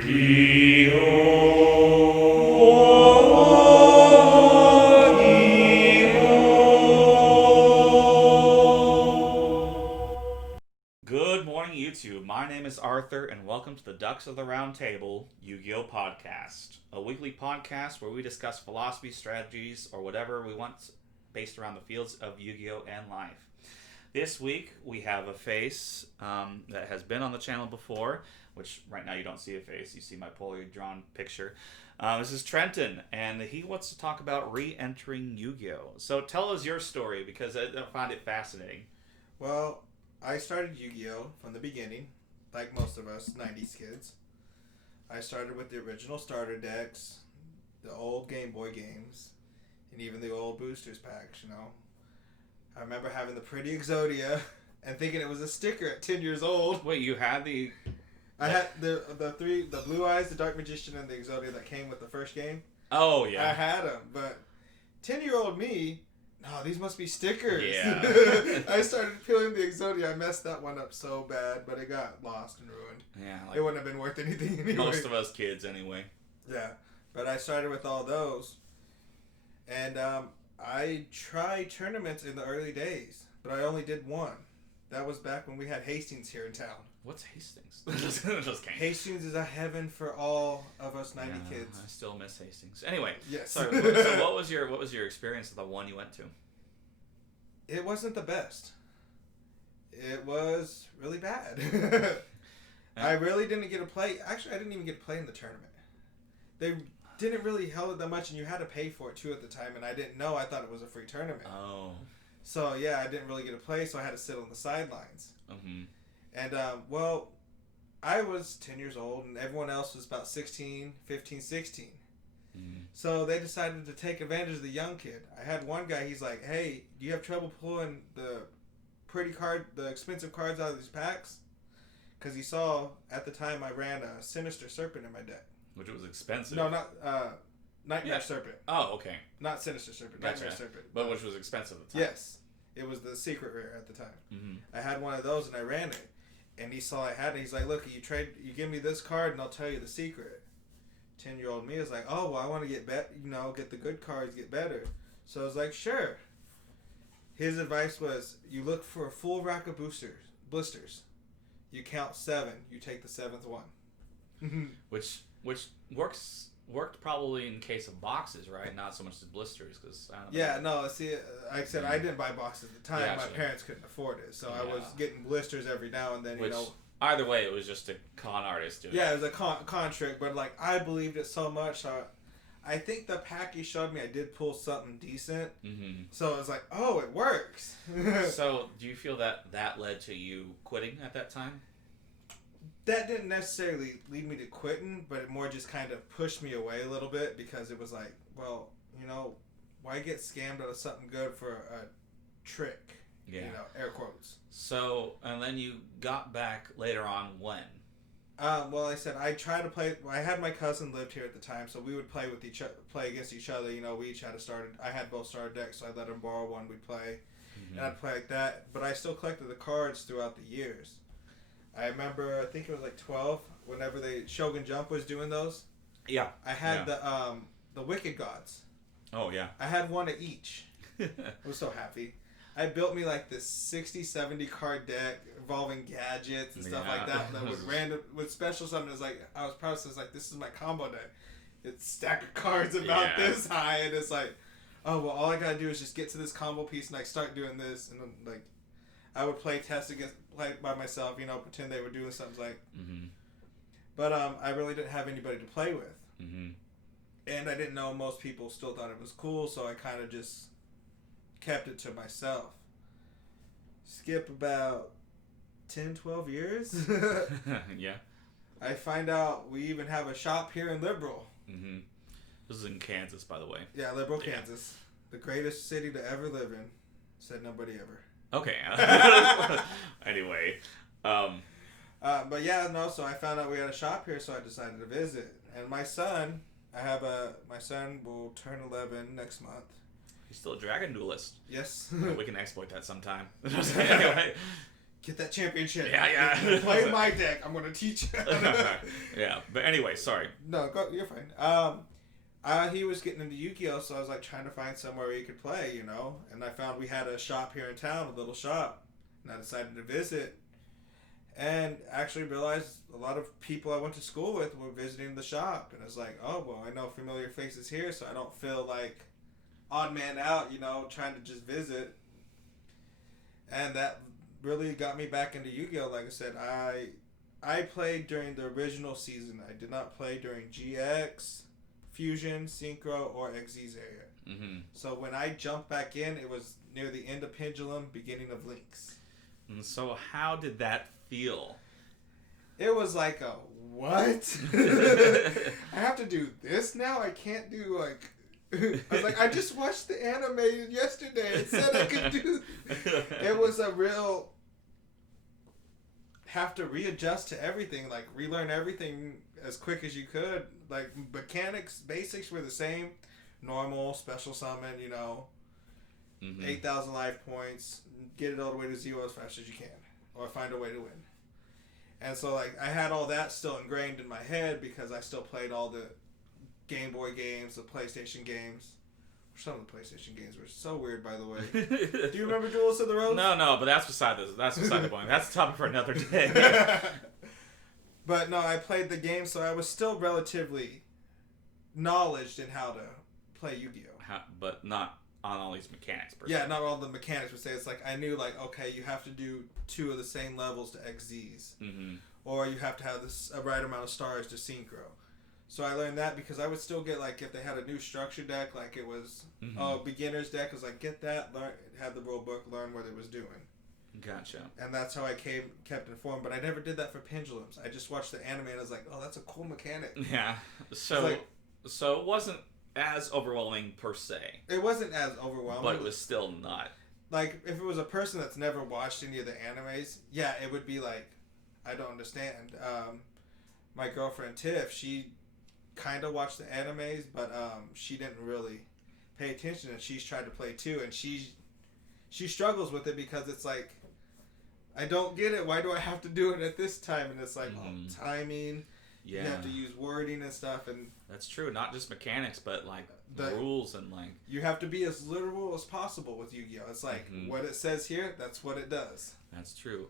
Good morning, YouTube. My name is Arthur, and welcome to the Ducks of the Round Table Yu-Gi-Oh podcast, a weekly podcast where we discuss philosophy, strategies, or whatever we want based around the fields of Yu-Gi-Oh and life. This week, we have a face that has been on the channel before, which right now you don't see a face, you see my poorly drawn picture. This is Trenton, and he wants to talk about re-entering Yu-Gi-Oh. So tell us your story, because I find it fascinating. Well, I started Yu-Gi-Oh from the beginning, like most of us 90s kids. I started with the original starter decks, the old Game Boy games, and even the old boosters packs, you know. I remember having the pretty Exodia and thinking it was a sticker at 10 years old. Wait, you had the... I had the Blue Eyes, the Dark Magician, and the Exodia that came with the first game. Oh, yeah. I had them, but 10-year-old me... No, these must be stickers. Yeah. I started peeling the Exodia. I messed that one up so bad, but it got lost and ruined. Yeah, It wouldn't have been worth anything anyway. most of us kids, anyway. Yeah, but I started with all those. And I tried tournaments in the early days, but I only did one. That was back when we had Hastings here in town. What's Hastings? Just kidding. Hastings is a heaven for all of us 90 kids. I still miss Hastings. Anyway, Yes. so what was your experience of the one you went to? It wasn't the best. It was really bad. I really didn't get to play. Actually, I didn't even get to play in the tournament. They didn't really held it that much, and you had to pay for it too at the time, and I didn't know. I thought it was a free tournament. Oh. So yeah, I didn't really get to play, so I had to sit on the sidelines. Mm-hmm. And well, I was 10 years old, and everyone else was about 16, 15, 16. Mm-hmm. So they decided to take advantage of the young kid. I had one guy, he's like, hey, do you have trouble pulling the expensive cards out of these packs? Because he saw, at the time, I ran a Sinister Serpent in my deck. Which was expensive. No, not Nightmare Serpent. Oh, okay. Not Sinister Serpent, Gotcha. Nightmare Serpent. But which was expensive at the time. Yes. It was the secret rare at the time. Mm-hmm. I had one of those, and I ran it. And he saw I had it. He's like, look, you give me this card, and I'll tell you the secret. 10-year-old me is like, oh, well, I want to get the good cards, get better. So I was like, sure. His advice was, you look for a full rack of blisters. You count 7. You take the 7th one. Which worked probably in case of boxes, right? Not so much the blisters, because I don't know. Yeah, no, see, like I said, I didn't buy boxes at the time. Gotcha. My parents couldn't afford it. So I Yeah. was getting blisters every now and then, Which, you know. either way, it was just a con artist doing Yeah, it. it was a con trick, but like I believed it so much. I think the pack he showed me, I did pull something decent. Mm-hmm. So I was like, oh, it works. So, do you feel that led to you quitting at that time? That didn't necessarily lead me to quitting, but it more just kind of pushed me away a little bit because it was like, well, you know, why get scammed out of something good for a trick? Yeah. You know, air quotes. So, and then you got back later on when? Well, like I said, I tried to play. I had my cousin lived here at the time, so we would play against each other. You know, we each had a starter. I had both starter decks, so I let him borrow one. We'd play, and I'd play like that. But I still collected the cards throughout the years. I remember, I think it was like 12. Whenever Shogun Jump was doing those. Yeah. I had the Wicked Gods. Oh yeah. I had one of each. I was so happy. I built me like this 60, 70 card deck involving gadgets and stuff like that. That was random with special summon. It's like I was proud to say, like, this is my combo deck. It's a stack of cards about this high, and it's like, oh well, all I gotta do is just get to this combo piece and like start doing this, and then like I would play by myself, you know, pretend they were doing something like. Mm-hmm. But I really didn't have anybody to play with, Mm-hmm. and I didn't know most people still thought it was cool, so I kind of just kept it to myself. Skip about 10, 12 years. Yeah. I find out we even have a shop here in Liberal. Mm-hmm. This is in Kansas, by the way. Yeah, Liberal, Kansas. The greatest city to ever live in. Said nobody ever. Okay. Anyway. But yeah, no, so I found out we had a shop here, so I decided to visit. And my son, my son will turn 11 next month. He's still a dragon duelist. Yes. We can exploit that sometime. Anyway. get that championship. Yeah. Play my deck. I'm gonna teach you. Yeah, but anyway, sorry. No, you're fine. He was getting into Yugioh, so I was like trying to find somewhere where he could play, you know. And I found we had a shop here in town, a little shop, and I decided to visit. And actually realized a lot of people I went to school with were visiting the shop, and I was like, oh well, I know familiar faces here, so I don't feel like odd man out, you know, trying to just visit. And that really got me back into Yu-Gi-Oh. Like I said, I played during the original season. I did not play during GX, Fusion, Synchro, or XZ's area. Mm-hmm. So when I jumped back in, it was near the end of Pendulum, beginning of Lynx. And so how did that feel? It was like a, what? I have to do this now? I can't do like... I was like, I just watched the anime yesterday. It said I could do... It was a real... Have to readjust to everything, like relearn everything as quick as you could. Like mechanics, basics were the same. Normal, special summon, you know. Mm-hmm. 8,000 life points. Get it all the way to 0 as fast as you can. Or find a way to win. And so like I had all that still ingrained in my head because I still played all the Game Boy games, the PlayStation games. Some of the PlayStation games were so weird, by the way. Do you remember Duels of the Rose? No, but that's beside the point. That's a topic for another day. But no, I played the game, so I was still relatively knowledgeable in how to play Yu-Gi-Oh. But not on all these mechanics. Yeah, not all the mechanics per se. It's like I knew, like, okay, you have to do 2 of the same levels to XZs, or you have to have a right amount of stars to Synchro. So I learned that because I would still get, like, if they had a new structure deck, like it was beginner's deck, I was like, get that, learn, had the rule book, learn what it was doing. Gotcha. And that's how I kept informed. But I never did that for pendulums. I just watched the anime and I was like, oh, that's a cool mechanic. Yeah. So it wasn't as overwhelming per se. It wasn't as overwhelming. But it was still not. Like, if it was a person that's never watched any of the animes, yeah, it would be like, I don't understand. My girlfriend Tiff, she kind of watched the animes, but she didn't really pay attention, and she's tried to play too, and she struggles with it because it's like, I don't get it. Why do I have to do it at this time? And it's like, timing. Yeah. You have to use wording and stuff, and that's true. Not just mechanics, but like the rules and like you have to be as literal as possible with Yu-Gi-Oh. It's like what it says here, that's what it does. That's true.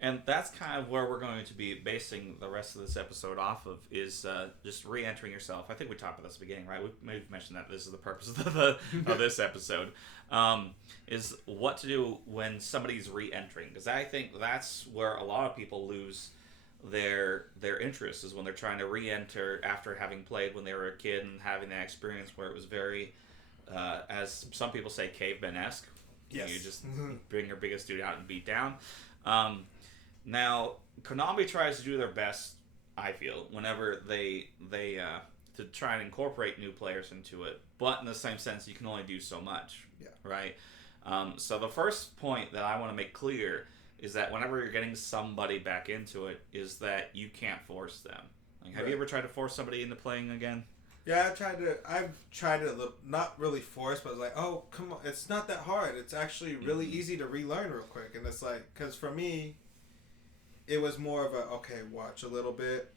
And that's kind of where we're going to be basing the rest of this episode off of, is just re-entering yourself. I think we talked about this at the beginning, right? We've mentioned that this is the purpose of this episode, is what to do when somebody's re-entering. Because I think that's where a lot of people lose their interest, is when they're trying to re-enter after having played when they were a kid and having that experience where it was very, as some people say, caveman-esque. Yes. You just bring your biggest dude out and beat down. Now, Konami tries to do their best, I feel, whenever they to try and incorporate new players into it. But in the same sense, you can only do so much, right? So the first point that I want to make clear is that whenever you're getting somebody back into it, is that you can't force them. Like, have you ever tried to force somebody into playing again? Yeah, I've tried it a little, not really forced, but I was like, oh, come on, it's not that hard. It's actually really easy to relearn real quick. And it's like, because for me, it was more of a, okay, watch a little bit,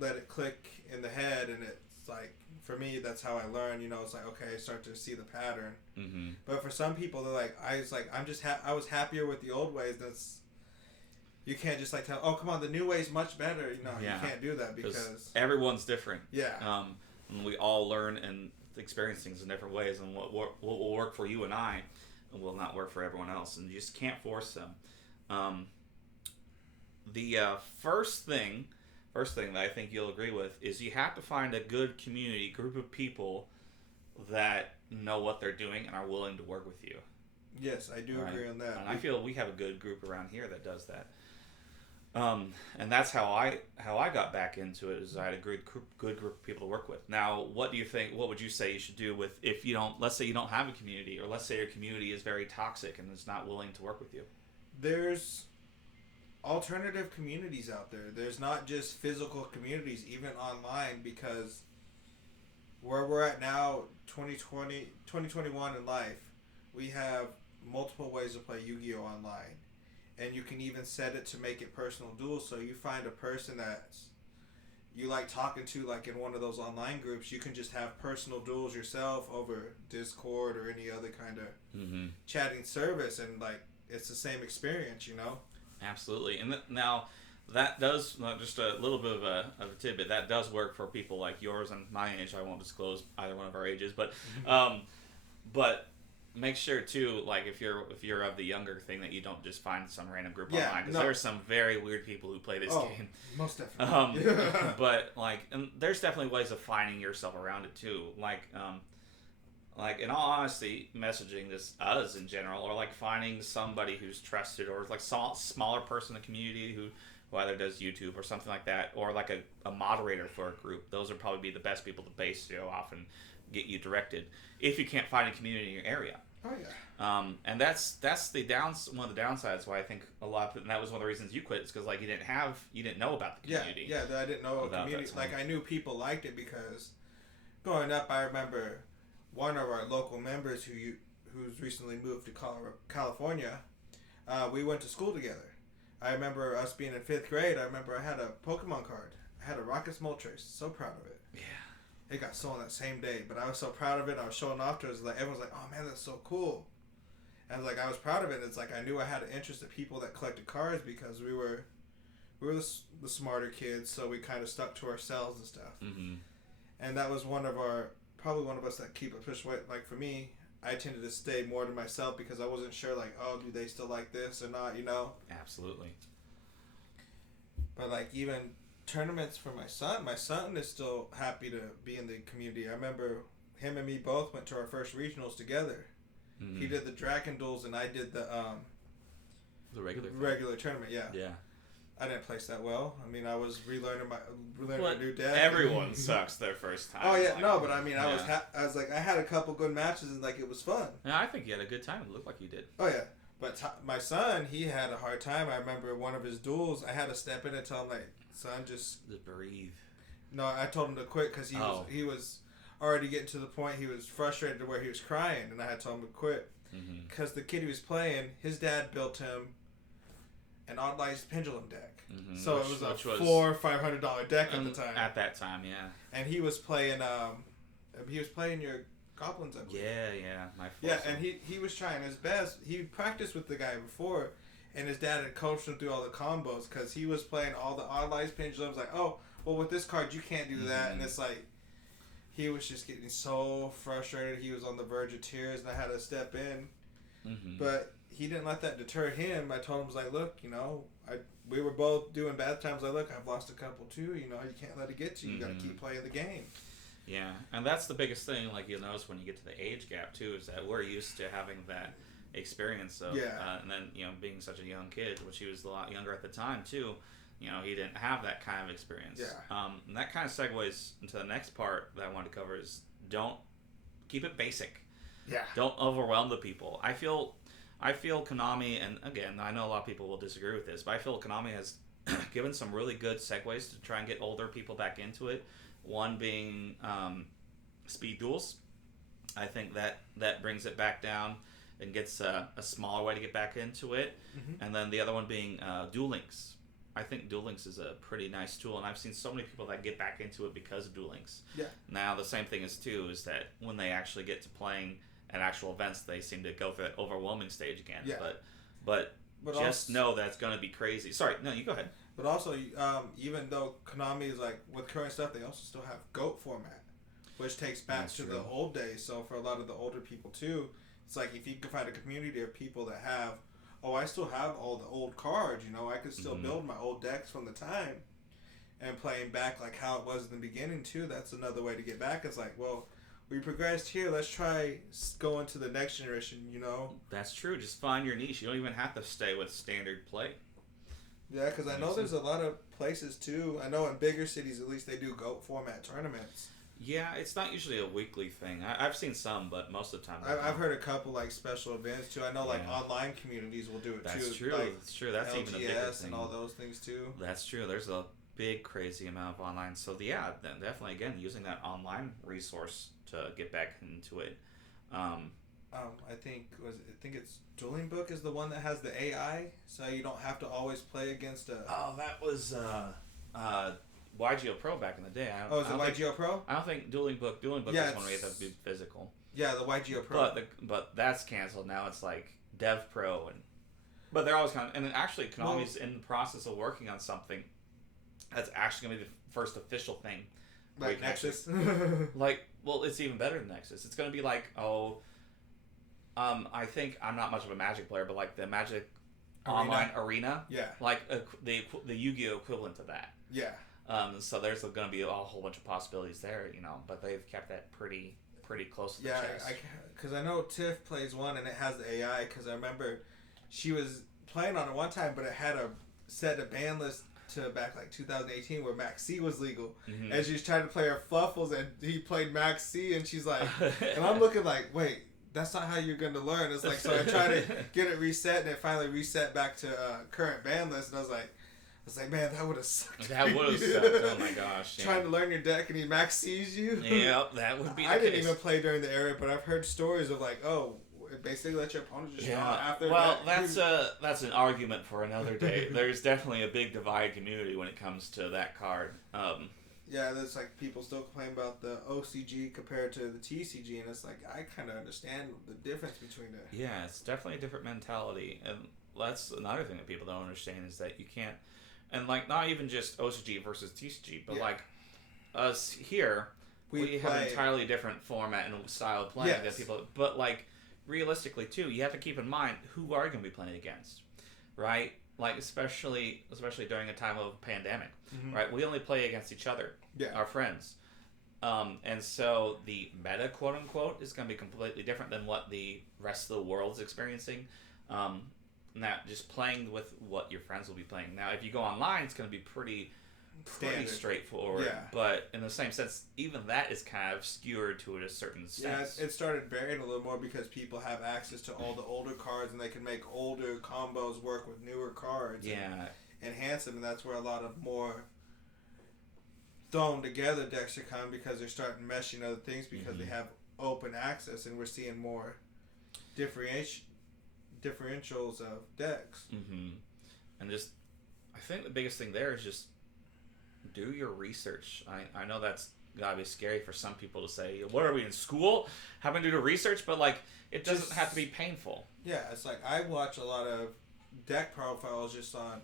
let it click in the head, and it's like, for me, that's how I learn, you know, it's like, okay, I start to see the pattern. But for some people, they're like, I was happier with the old ways. That's, you can't just like tell, oh, come on, the new way is much better. You know, you can't do that because everyone's different. Yeah. And we all learn and experience things in different ways, and what will work for you and I will not work for everyone else, and you just can't force them. The first thing that I think you'll agree with is you have to find a good community, group of people that know what they're doing and are willing to work with you. Yes, I do agree on that. And I feel we have a good group around here that does that. And that's how I got back into it, is I had a good group of people to work with. Now, what do you think? What would you say you should do with, if you don't, let's say you don't have a community, or let's say your community is very toxic and is not willing to work with you? There's alternative communities out there. There's not just physical communities, even online, because where we're at now, 2021 in life, we have multiple ways to play Yu-Gi-Oh! Online. and you can even set it to make it personal duels. So you find a person that you like talking to, like in one of those online groups, you can just have personal duels yourself over Discord or any other kind of chatting service, and like it's the same experience, you know. Absolutely. And now that does, just a little bit of a tidbit, that does work for people like yours and my age. I won't disclose either one of our ages, but but make sure too, like if you're of the younger thing, that you don't just find some random group online, because there are some very weird people who play this game. Most definitely. But like, and there's definitely ways of finding yourself around it too. Like in all honesty, messaging us in general, or like finding somebody who's trusted, or like smaller person in the community who either does YouTube or something like that, or like a moderator for a group. Those would probably be the base people to base you off and get you directed if you can't find a community in your area. Oh yeah. And that's one of the downsides why I think a lot of, and that was one of the reasons you quit, is because like you didn't know about the community. Yeah, I didn't know a community. Like I knew people liked it because growing up, I remember one of our local members who's recently moved to California. We went to school together. I remember us being in 5th grade. I remember I had a Pokemon card. I had a Rocket Moltres. So proud of it. Yeah. It got sold that same day, but I was so proud of it. I was showing off to it. Like everyone's like, "Oh man, that's so cool," and like I was proud of it. It's like I knew I had an interest in people that collected cards because we were the smarter kids, so we kind of stuck to ourselves and stuff. And that was probably one of us that keep a push away. Like for me, I tended to stay more to myself because I wasn't sure, like, oh, do they still like this or not, you know? Absolutely. But like even tournaments for my son is still happy to be in the community. I remember him and me both went to our first regionals together. He did the Dragon Duels and I did the regular tournament. Yeah. I didn't place that well. I mean, I was relearning my new deck. Everyone sucks their first time. Oh yeah, like, no, but I mean, I was like, I had a couple good matches and like it was fun. Yeah, I think you had a good time. It looked like you did. Oh yeah, but my son, he had a hard time. I remember one of his duels. I had to step in and tell him, like, son, just breathe. No, I told him to quit because he was already getting to the point he was frustrated to where he was crying, and I had told him to quit because the kid he was playing, his dad built him an odd-liced pendulum deck. So it was a $400 or $500 deck at the time. At that time, yeah. And he was playing your goblins, I believe. Yeah. Yeah, and he was trying his best. He practiced with the guy before, and his dad had coached him through all the combos because he was playing all the odd-liced pendulums. Like, oh, well, with this card you can't do that, and it's like he was just getting so frustrated. He was on the verge of tears, and I had to step in. But he didn't let that deter him. I told him, I was like, look, you know, we were both doing bad times. Like, look, I've lost a couple too. You know, you can't let it get to you. You got to keep playing the game. Yeah, and that's the biggest thing. Like you'll notice when you get to the age gap too, is that we're used to having that experience of, and then being such a young kid, which he was a lot younger at the time too. He didn't have that kind of experience. Yeah. And that kind of segues into the next part that I wanted to cover is don't keep it basic. Yeah. Don't overwhelm the people. I feel Konami, and again, I know a lot of people will disagree with this, but I feel Konami has given some really good segues to try and get older people back into it. One being speed duels. I think that brings it back down and gets a smaller way to get back into it. And then the other one being Duel Links. I think Duel Links is a pretty nice tool, and I've seen so many people that get back into it because of Duel Links. Yeah. Now, the same thing is that when they actually get to playing at actual events, they seem to go through that overwhelming stage again. Yeah. But just know that's going to be crazy. Sorry, no, you go ahead. But also, even though Konami is like with current stuff, they also still have GOAT format, which takes back to the old days. So for a lot of the older people too, it's like if you can find a community of people that have, I still have all the old cards. I could still build my old decks from the time, and playing back like how it was in the beginning too. That's another way to get back. It's like, well, we progressed here. Let's try going to the next generation. That's true. Just find your niche. You don't even have to stay with standard play. Yeah, because I know there's a lot of places too. I know in bigger cities, at least they do GOAT format tournaments. Yeah, it's not usually a weekly thing. I've seen some, but most of the time I've heard a couple like special events too. I know like online communities will do it too. That's true. Like that's true. That's LGS even a bigger thing. And all those things too. That's true. There's a big, crazy amount of online. So yeah, definitely again using that online resource to get back into it. I think it's Dueling Book is the one that has the AI, so you don't have to always play against a. Oh, that was YGO Pro back in the day. Is it YGO Pro? I don't think Dueling Book is one where you have to be physical. Yeah, the YGO Pro. But that's canceled now. It's like Dev Pro but they're always kind of, and actually Konami's in the process of working on something that's actually going to be the first official thing. Like Nexus. It's even better than Nexus. It's going to be like I think I'm not much of a Magic player, but like the Magic Online Arena. Yeah. Like the Yu-Gi-Oh equivalent to that. Yeah. So there's going to be a whole bunch of possibilities there, but they've kept that pretty close to the chest. Because I know Tiff plays one and it has the AI. Because I remember she was playing on it one time, but it had a set a ban list to back like 2018 where Max C was legal, and she was trying to play her Fluffles, and he played Max C, and she's like, and I'm looking like, wait, that's not how you're going to learn. It's like, so I tried to get it reset, and it finally reset back to current ban list, and I was like, man, that would have sucked. That would have sucked. Oh my gosh. Trying to learn your deck and he Max C's you. Yep, that would be. I didn't even play during the era, but I've heard stories of like, it basically let your opponent just draw after. Well, that's an argument for another day. There's definitely a big divide community when it comes to that card. Yeah, there's like people still complain about the OCG compared to the TCG, and it's like I kind of understand the difference between it. Yeah, it's definitely a different mentality, and that's another thing that people don't understand is that you can't, and like not even just OCG versus TCG, but like us here, we have an entirely different format and style of playing that people. But like realistically too, you have to keep in mind who are you going to be playing against, right? Like especially during a time of a pandemic, right? We only play against each other, our friends, and so the meta, quote unquote, is going to be completely different than what the rest of the world's experiencing. Now, just playing with what your friends will be playing. Now, if you go online, it's going to be pretty straightforward. Yeah. But in the same sense, even that is kind of skewered to a certain sense. Yeah, it started varying a little more because people have access to all the older cards and they can make older combos work with newer cards. Yeah. And enhance them, and that's where a lot of more thrown together decks are coming because they're starting meshing other things because they have open access, and we're seeing more differentials of decks. And just, I think the biggest thing there is just do your research. I know that's gotta be scary for some people to say, what are we in school having to do the research? But like it doesn't have to be painful. Yeah, it's like I watch a lot of deck profiles just on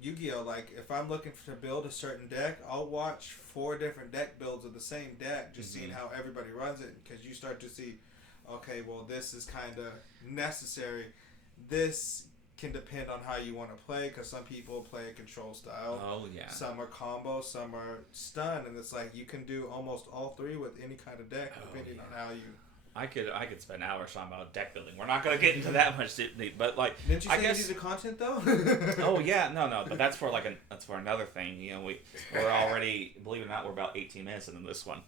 Yu-Gi-Oh. Like if I'm looking to build a certain deck, I'll watch 4 different deck builds of the same deck, just seeing how everybody runs it, because you start to see, okay, well this is kind of necessary. This can depend on how you want to play, because some people play a control style. Oh yeah. Some are combo, some are stun, and it's like you can do almost all 3 with any kind of deck, depending on how you. I could spend hours talking about deck building. We're not gonna get into that much, but like. Didn't you say you do the content though? Oh yeah, no, but that's for that's for another thing. We're already, believe it or not, we're about 18 minutes into this one.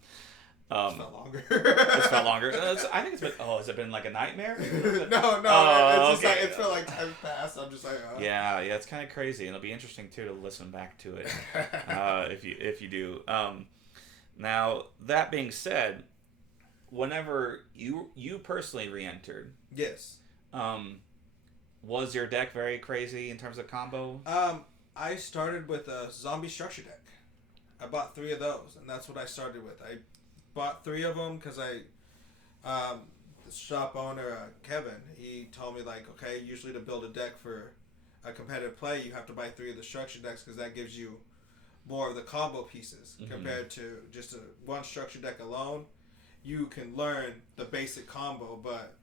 It's not longer. It's not longer. I think it's been. Oh, has it been like a nightmare? No. It's just like it felt like time passed. I'm just like. Yeah, it's kind of crazy, and it'll be interesting too to listen back to it if you do. Now that being said, whenever you personally re-entered, yes, was your deck very crazy in terms of combo? I started with a zombie structure deck. I bought 3 of those, and that's what I started with. I bought 3 of them because the shop owner, Kevin, he told me like, okay, usually to build a deck for a competitive play, you have to buy 3 of the structure decks because that gives you more of the combo pieces compared to just one structure deck alone. You can learn the basic combo, but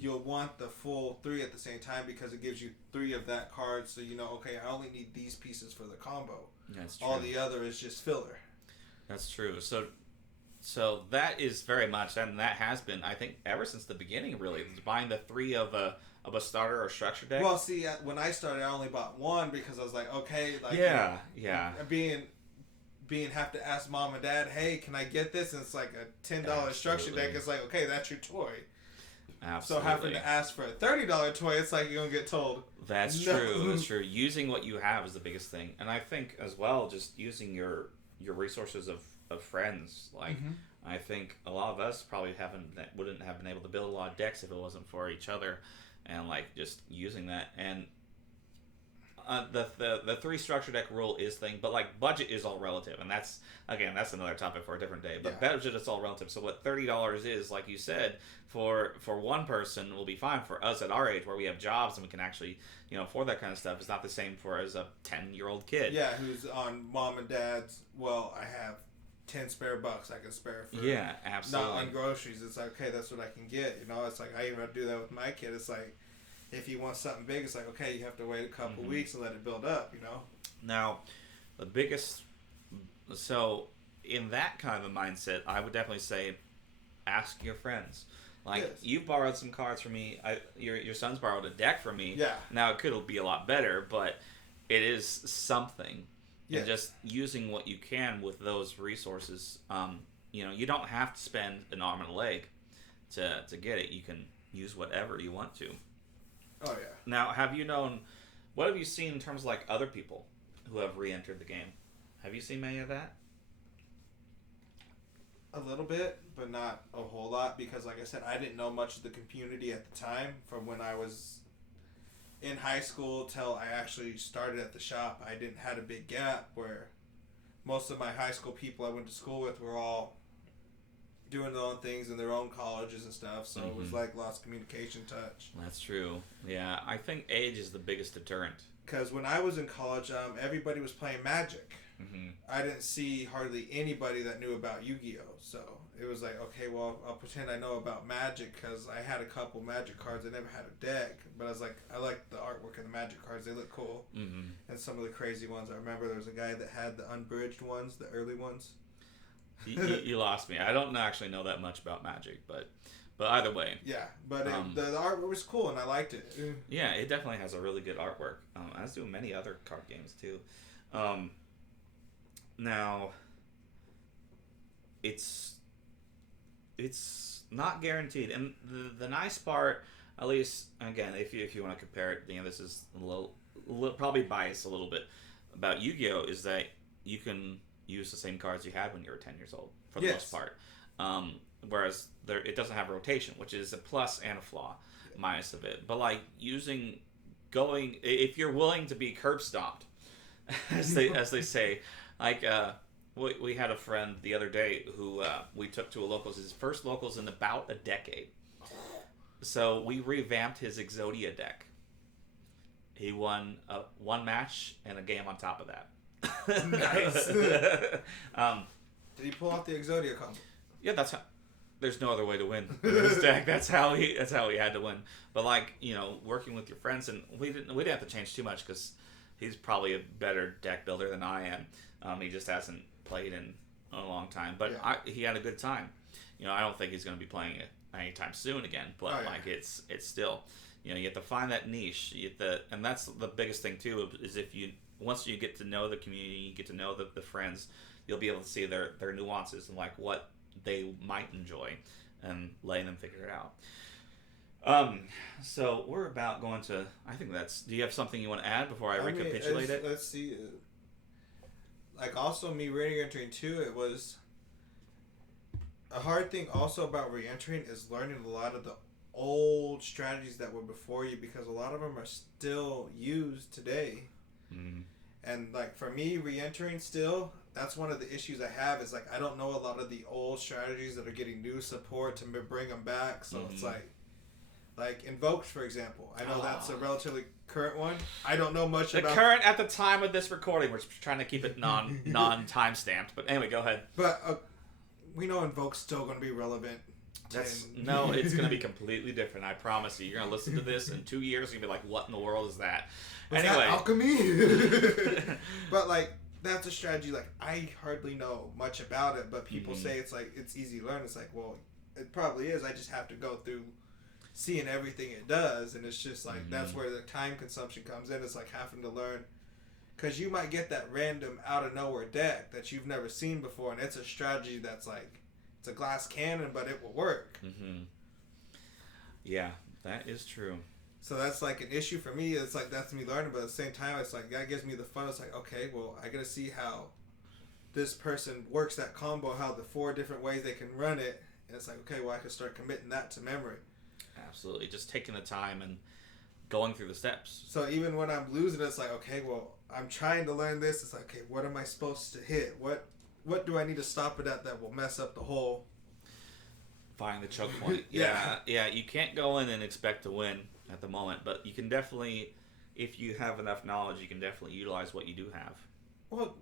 you'll want the full 3 at the same time because it gives you 3 of that card, so you know, okay, I only need these pieces for the combo. That's true. All the other is just filler. That's true. So that is very much, and that has been, I think, ever since the beginning, really, buying the 3 of a starter or structure deck. Well, see, when I started, I only bought 1 because I was like, okay, like being have to ask mom and dad, hey, can I get this? And it's like a $10 structure deck. It's like, okay, that's your toy. Absolutely. So having to ask for a $30 toy, it's like you're gonna get told. That's true. That's true. Using what you have is the biggest thing, and I think as well, just using your your resources of friends. Like, I think a lot of us probably wouldn't have been able to build a lot of decks if it wasn't for each other, and like just using that. And the three structure deck rule is thing, but like budget is all relative, and that's another topic for a different day. But budget is all relative. So what $30 is, like you said, for one person will be fine. For us at our age, where we have jobs and we can actually afford that kind of stuff, is not the same for as a 10-year-old kid. Yeah, who's on mom and dad's. Well, I have 10 spare bucks I can spare for. Yeah, absolutely. Not on groceries. It's like, okay, that's what I can get. It's like I even have to do that with my kid. It's like, if you want something big, it's like, okay, you have to wait a couple weeks and let it build up, Now, the biggest... So, in that kind of a mindset, I would definitely say, ask your friends. Like, yes. You borrowed some cards from me. Your son's borrowed a deck from me. Yeah. Now, it could be a lot better, but it is something. Yeah. And just using what you can with those resources. You don't have to spend an arm and a leg to get it. You can use whatever you want to. Oh, yeah. Now, what have you seen in terms of like other people who have re-entered the game? Have you seen many of that? A little bit, but not a whole lot, because like I said, I didn't know much of the community at the time. From when I was in high school till I actually started at the shop, I didn't had a big gap where most of my high school people I went to school with were all doing their own things in their own colleges and stuff, so it was like lost communication touch. That's true. Yeah, I think age is the biggest deterrent. Because when I was in college, everybody was playing Magic. I didn't see hardly anybody that knew about Yu-Gi-Oh! So it was like, okay, well, I'll pretend I know about Magic, because I had a couple Magic cards. I never had a deck, but I was like, I like the artwork of the Magic cards. They look cool. And some of the crazy ones. I remember there was a guy that had the unbridged ones, the early ones. You lost me. I don't actually know that much about Magic, but either way. Yeah, but the artwork was cool, and I liked it. Yeah, it definitely has a really good artwork. As do many other card games, too. Now, it's not guaranteed. And the nice part, at least, again, if you want to compare it, this is a little probably biased a little bit, about Yu-Gi-Oh! Is that you can use the same cards you had when you were 10 years old, for the most part. Whereas it doesn't have rotation, which is a plus and a flaw, minus of it. But like if you're willing to be curb stomped, as they say, like we had a friend the other day who we took to a locals, his first locals in about a decade. So we revamped his Exodia deck. He won one match and a game on top of that. Nice. Did he pull off the Exodia combo? Yeah, that's how. There's no other way to win in this deck. That's how he had to win. But like working with your friends, and we didn't have to change too much, because he's probably a better deck builder than I am. He just hasn't played in a long time, but he had a good time. I don't think he's going to be playing it anytime soon again. But it's still, you have to find that niche. And that's the biggest thing too. Is once you get to know the community, you get to know the friends, you'll be able to see their nuances and like what they might enjoy, and letting them figure it out. So we're about going to. I think that's. Do you have something you want to add before I recapitulate it? Let's see. Like also me re-entering too. It was a hard thing also about re-entering is learning a lot of the old strategies that were before you, because a lot of them are still used today. And like for me, re-entering still, that's one of the issues I have, is like I don't know a lot of the old strategies that are getting new support to bring them back. So it's like Invoked, for example. I know that's a relatively current one. I don't know much about... The current at the time of this recording. We're trying to keep it non-time stamped. But anyway, go ahead. But we know Invoke's still going to be relevant. No, it's going to be completely different. I promise you. You're going to listen to this in 2 years and you'll be like, what in the world is that? Was anyway. That alchemy? But like... That's a strategy, like, I hardly know much about it, but people say it's like, it's easy to learn. It's like, well, it probably is. I just have to go through seeing everything it does, and it's just like, that's where the time consumption comes in. It's like having to learn, because you might get that random out-of-nowhere deck that you've never seen before, and it's a strategy that's like, it's a glass cannon, but it will work. Yeah, that is true. So that's like an issue for me. It's like, that's me learning, but at the same time, it's like, that gives me the fun. It's like, okay, well, I got to see how this person works that combo, how the 4 different ways they can run it, and it's like, okay, well, I can start committing that to memory. Absolutely. Just taking the time and going through the steps. So even when I'm losing, it's like, okay, well, I'm trying to learn this. It's like, okay, what am I supposed to hit? What do I need to stop it at that will mess up the whole... Find the choke point. Yeah. You can't go in and expect to win at the moment, but you can definitely, if you have enough knowledge, you can definitely utilize what you do have. Well,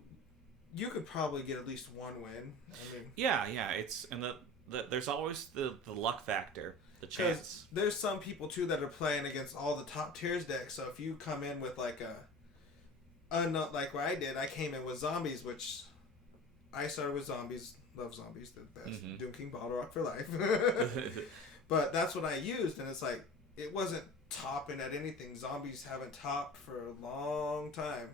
you could probably get at least one win. I mean, yeah, it's and there's always the luck factor, the chance. There's some people too that are playing against all the top tiers decks. So if you come in with like like what I did, I came in with zombies, which I started with zombies. Love zombies, the best. Mm-hmm. Doom King Bottle Rock for life. But that's what I used, and it's like it wasn't topping at anything. Zombies haven't topped for a long time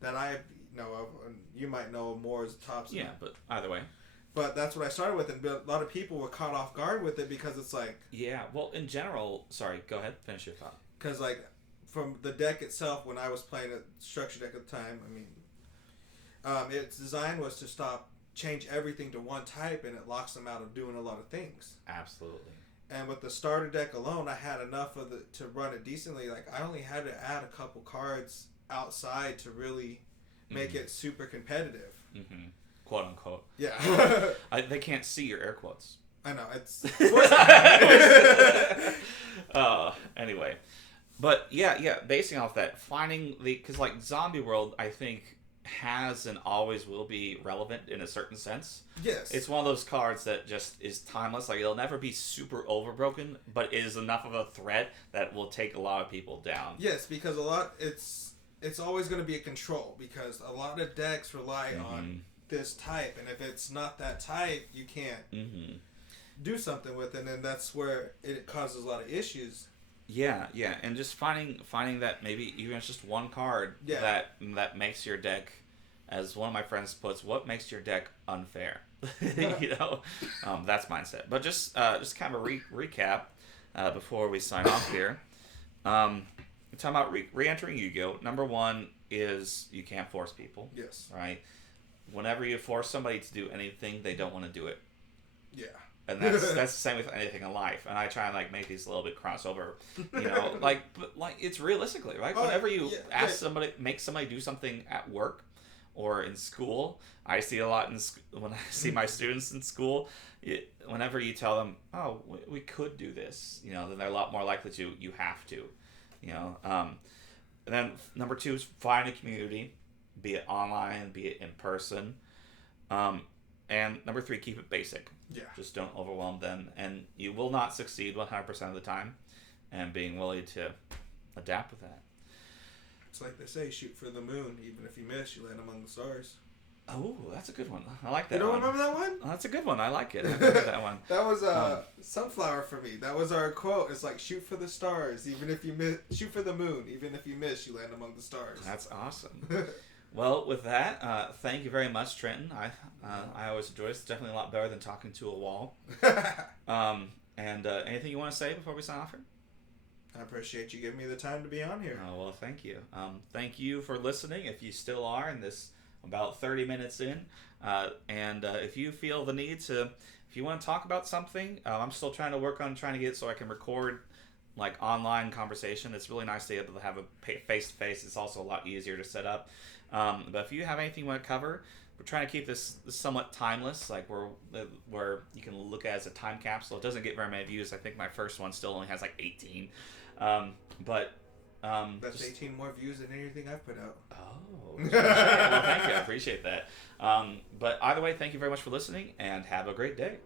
that I know of. And you might know more as tops. Yeah, but either way. But that's what I started with, and a lot of people were caught off guard with it because it's like... Yeah, well, in general... Sorry, go ahead. Finish your thought. Because, like, from the deck itself, when I was playing a structure deck at the time, I mean, its design was to change everything to one type, and it locks them out of doing a lot of things. Absolutely. And with the starter deck alone, I had enough of to run it decently. Like, I only had to add a couple cards outside to really make it super competitive. Mm-hmm. Quote unquote. Yeah. They can't see your air quotes. I know. It's... Anyway. But yeah, basing off that, finding because like Zombie World, I think, has and always will be relevant in a certain sense. Yes. It's one of those cards that just is timeless. Like, it'll never be super overbroken, but it is enough of a threat that will take a lot of people down. Yes, because it's always going to be a control, because a lot of decks rely on this type, and if it's not that type, you can't do something with it, and that's where it causes a lot of issues. Yeah, and just finding that maybe even it's just one card that makes your deck, as one of my friends puts, what makes your deck unfair? You know, that's mindset. But just kind of a recap before we sign off here. We're talking about re-entering Yu-Gi-Oh! Number 1 is you can't force people. Yes. Right? Whenever you force somebody to do anything, they don't want to do it. Yeah. And that's the same with anything in life. And I try and make these a little bit crossover, you know, but it's realistically, right? Whenever you ask somebody, make somebody do something at work or in school, I see a lot when I see my students in school. Whenever you tell them, oh, we could do this, you know, then they're a lot more likely to. You have to, you know. And then number 2 is find a community, be it online, be it in person. And number 3, keep it basic. Yeah. Just don't overwhelm them. And you will not succeed 100% of the time. And being willing to adapt with that. It's like they say, shoot for the moon. Even if you miss, you land among the stars. Oh, that's a good one. I like that one. You one. don't remember that one? Oh, that's a good one. I like it. I remember that one. That was Sunflower for me. That was our quote. It's like, shoot for the stars. Even if you miss, shoot for the moon. Even if you miss, you land among the stars. That's awesome. Well, with that, thank you very much, Trenton. I always enjoy it. It's definitely a lot better than talking to a wall. And anything you want to say before we sign off here? I appreciate you giving me the time to be on here. Oh, well, thank you. Thank you for listening, if you still are in this about 30 minutes in. And if you feel the need to, if you want to talk about something, I'm still trying to work on trying to get it so I can record online conversation. It's really nice to be able to have a face-to-face. It's also a lot easier to set up. But if you have anything you want to cover, we're trying to keep this somewhat timeless, where you can look at it as a time capsule. It doesn't get very many views. I think my first one still only has 18. That's 18 more views than anything I've put out. Oh, well, thank you. I appreciate that. But either way, thank you very much for listening, and have a great day.